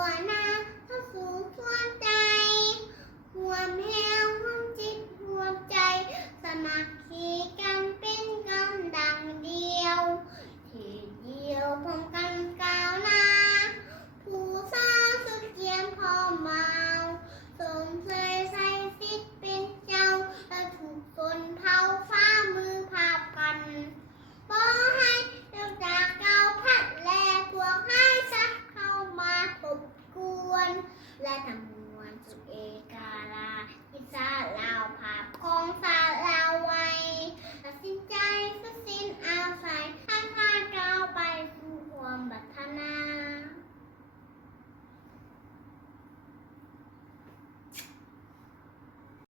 วหน้าเข้าสู่ส่วนใจห่วมแหวห่วมจิตห่วมใจสามัคคีกันเป็นกำลังเดียวที่เดียวพร้อมกันก้าวหน้าผู้สร้างสุดเกียรติพอเมาสมเคยใส่สิทธิ์เป็นเจ้าและถูกฝนเผาฟ้ามือภาพกันบ่ให้เรื่องจากเก่าพัดแลพวกให้ชักเข้ามาทบกวนและทำ